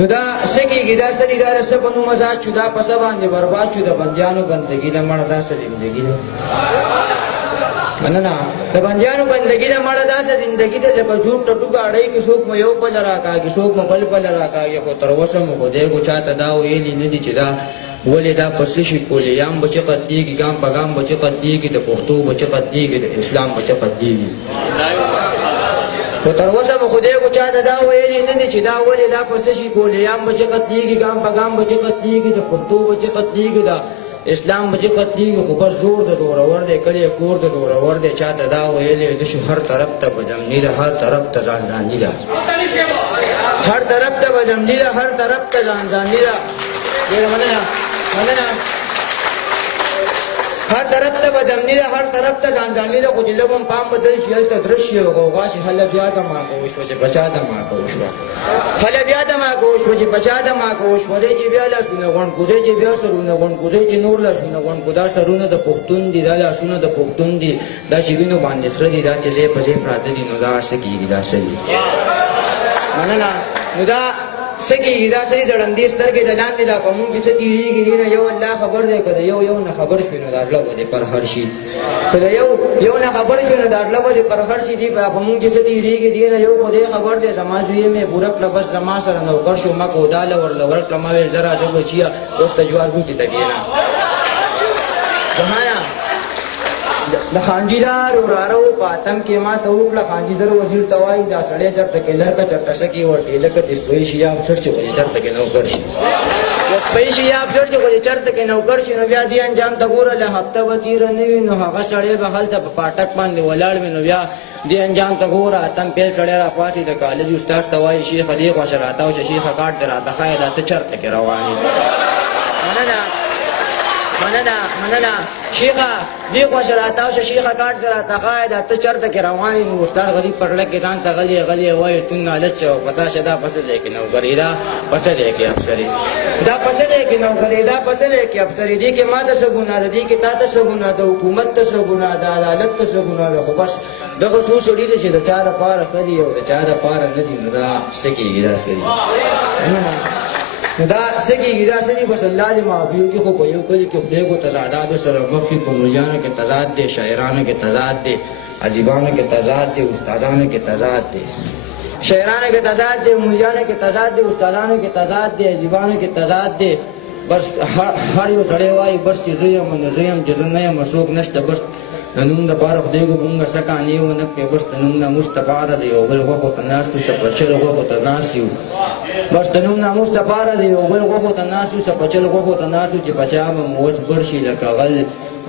نو دا سکیږي دا سړي دا رسه په نوم ازاد شو دا په څه باندې برباد شو د بندیانو بندګي ده مړه دا څه زندګي ده مننه د بندیانو بندګي ده مړه دا څه زندګي ده لکه جوړ ټټو ګاډۍ کې څوک مو یو پل راکاږي څوک مو بل پل راکاږي خو تر اوسه مو خدای کو چاته دا ویلي نه دي چې دا ولې دا پس شي کولې یم بچ قدېږي ګام په ګام بچ قدېږي د پښتو بچ قدېږي د اسلام بچ قدېږي خو تر اوسه مو خدای کو چاته دا ویلي نه دي چې دا ولې دا پس شي کولې یم بچ قدېږي ګام په ګام بچ قدېږي د پښتو بچ قدېږي د اسلام بچ قدېږي خو بس زور د زورور دی کلی کور د زورور دی چاته دا ویلې د شو هر طرف ته بدمني ده هر طرف ته ځانځاني ده هر طرف ته بدمني ده هر طرف ته ځانځاني ده ډېره مننه هر طرف ته بدمني ده هر طرف ته ځانځاني ده خو چې لږ هم پام بدل شي هلته درش شي او غوغا شي هله بیا دماغه وشوه چې په چا دماغه وشوه هله بیا دماغه وشوه چې په چا دماغه وشوه دی چې بیا لاسونه غونډ چې بیا سرونه غونډ چې نور لاسونه غونډ دا سرونه د پښتون دي دا لاسونه د پښتون دي دا چې وینو باندې سره دي دا چې ځای په ځای پراته دي نو دا څه کېږي دا څه دي مننه نو دا څه کېږي دا څه دي د ړندې سترګې د لاندې دا په مونږ چې څه تېرېږي دي نه یو الله خبر دی که د یو نه خبر شوي نو دا زړه به دې پر هر شي که د یو نه خبر شوي نو دا زړه به دې پر هر شي دي په مونږ چې څه تېرېږي دي نه یو خدای خبر دی زما زوی مې پوره کړه بس زما سره نوکر شو ما کوداله ورله ورکړه ما ویل زه راځه بچیه اوس ته جوار بوټي ته کښېنه زمانه د خانجیدار وراره په اتم کې ما ته وکړه خانجیدر وزیر ته وایي دا سړی چېرته کې لرګه چېرته څه کې ورته لکه د سپۍ شي یا افسر چې خو دې چېرته کې نوکر شي د سپۍ شي یا افسر چې خو دې چېرته کې نوکر شي نو بیا دې انجام ته ګوره له هفته به تېره نه وي نو هغه سړی به هلته په پاټک باندې ولاړ وي نو بیا دې انجام ته ګوره اتم پیل سړی راپاسي د کالج استاد ته وایي شیخه دې خوښه راتاو چې شیخه کاټ دې راته ښایي دا ته چېرته کې روان یې مننه شیخه دې خوښه راتاو چې شیخه کاټ دې راته ښایي دا ته چېرته کې روان یې نو استاد غریب په زړه کې ځان ته غلی وایي تو نالچ او پتا شه دا پسې ځای کې نوکري دا پسې ځای کې افسري دا پسې ځای کې نوکري دا پسې ځای کې افسري دې کې ما ته څه ګناه ده دې کې تا ته څه ګناه ده حکومت ته څه ګناه ده عدالت ته څه ګناه ده خو بس دغه څو سړي دي چې د چا دپاره ښه دي او د چا دپاره نه دي نو دا څه کېږي دا څه دي دا څه کېږي دا څه دي بس الله دې معافي وکړي خو په یو کلي کې خدای کو تضاداتو سره مخ وي په مریانو کې تضاد دی شاعرانو کې تضاد دی ادیبانو کې تضاد دی استادانو کې تضاد دی شاعرانو کې تضاد دی مریانو کې تضاد دی استادانو کې تضاد دی ادیبانو کې تضاد دی بس هر یو سړی وایي بس چې زه یم نو زه یم چې زه نه یم څوک نشته بس د نوم دپاره خدای کو مونږ څه کانې ونه کړې بس د نوم ناموس دپاره د یو بل غوښو ته ناست یو سپچل غوښو ته ناست یو بس د نوم ناموس دپاره د یو بل غوښو ته ناست یو سپچل غوښو ته ناست یو چې په چا به موج بړ شي لکه غل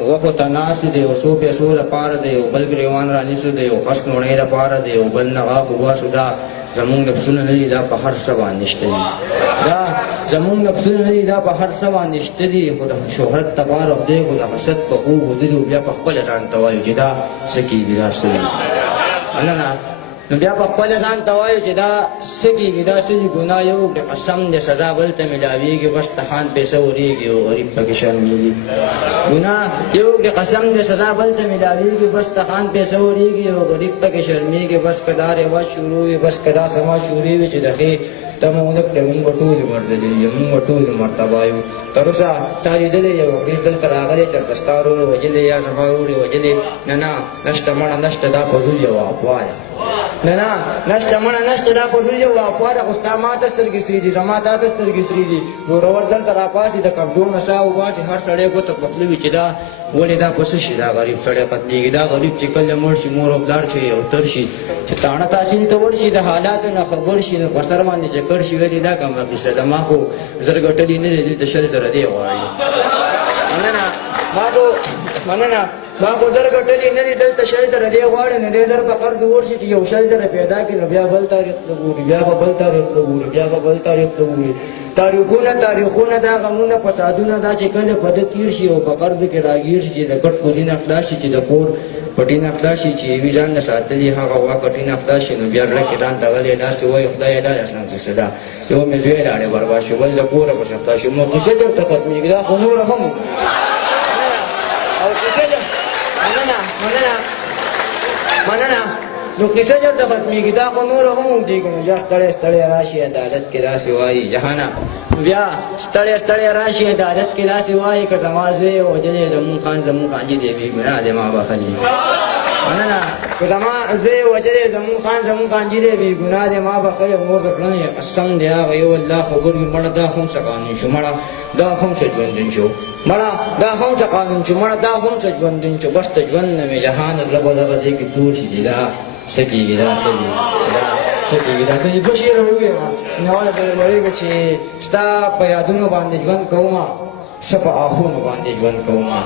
غوښو ته ناست د یو څو پیسو دپاره د یو بل ګریوان رانیسو د یو خس لوڼۍ دپاره د یو بل نه غاښ وباسو دا زمونږ نفسونه نه دي دا په هر څه باندې شته دي دا زمونږ نفسونه نه دي دا په هر څه باندې شته دي خو د شهرت دپاره خدای خو د حسد په خوب ودلو بیا په خپله ځان ته وایو چې دا څه کېږي دا څه دي مننه نو بیا په خپله ځان ته وایو چې دا څه کېږي دا څه دي ګناه یو د قسم د سزا بل ته ملاویږي بس تخان پیسه ورېږي او غریب پکې شرمېږي ګناه یو د قسم د سزا بل ته ملاویږي بس تخان پیسه ورېږي او غریب پکې شرمېږي بس که دا رواج شروع وي بس که دا سماج شروع وي چې د ښې ته مو ونه کړې مونږ به ټول مرځلي یو مونږ به ټول مرتبه یو تر اوسه تا لیدلی یو انګریز دلته راغلی چېرته ستا ورور وژلې یا زما ورور یې وژلې نه نشته مړه نشته دا په زول یوه افوا ده نه نشته مړه نشته دا په زول یوه افوا ده خو ستا ما ته سترګې سرې دي زما تا ته سترګې سرې دي زورور دلته راپاسي د کمزور نه ساه وباسي هر سړی ګوته پخله وي چې دا ولې دا پسه شي دا غریب سړی قتلېږي دا غریب چې کله مړ شي مور او پلار شي او تر شي چې تاڼه تحصیل ته ورشي د حالاتو نه خبر شي نو په سر باندې چکر شي ویلې دا کومه قصه ده ما خو زر ګټلي نه دی دلته 100 زره دی غواړي مننه ما خو زر ګټلي نه دي دلته 100 زره دی غواړي نو دی زر په قرض ورشي چې یو 100 زره پیدا کړي نو بیا بل تاریخ ته ګوري بیا به بل تاریخ ته ګوري بیا به بل تاریخ ته ګوري تاریخونه دا غمونه فسادونه دا چې کله په ده تېر شي او په قرض کې راګیر شي د ګټ کوري نه خلاص شي چې د کور پټي نه خلاص شي چې یوې ځان نه ساتلي هغه واکټي نه خلاص شي نو بیا زړه کې ځان ته غلی داسې وایي خدایه دا اسانه کیسه ده یو مې زوی لاړې برباد شو بل د کوره پسې خلاص شو مو کیسه درته ختمېږي دا خو نوره هم او کیسه مننه نو قصه جب د ختمېږي دا خو نور هم اوږدېږي نو بیا ستړی ستړی راشي عدالت کې داسې وایي جهانه بیا ستړی ستړی راشي عدالت کې داسې وایي که زما زوی یې وژلی زمون خان جي دی بې ګناه دی ما بخلي مننه که زما زوی یې وژلی زمون خان جي دی بې ګناه دی ما بخلي مور د کړنې قسم دی هغه یو الله خبر وي مړه دا هم څه قانون شو مړه دا هم څه ژوندون شو مړه دا هم څه قانون شو مړه دا هم څه ژوندون شو بس د ژوند نه مې جهان رب دغه دی کې تور شي دی دا څه کېږي دا څه دي څه کېږي دا څه دي دوه شعر وویمه نواله پرې وړېږه چې ستا په یادونو باندې ژوند کومه څه په آخونو باندې ژوند کومه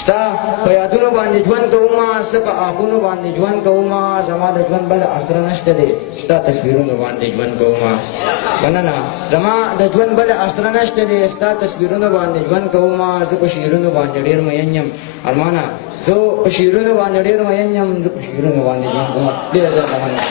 ستا په یادونو باندې ژوند کومه څه په آخونو باندې ژوند کومه زما د ژوند بله اسره نشته دی ستا تصویرونو باندې ژوند کومه مننه زما د ژوند بله اسره نشته دی ستا تصویرونو باندې ژوند کومه زه په شعرونو باندې ډېر مین یم ارمانه زه په شعرونو باندې ډېر مین یم زه په شعرونو باندې ژوند کوم ډېره زیاته مننه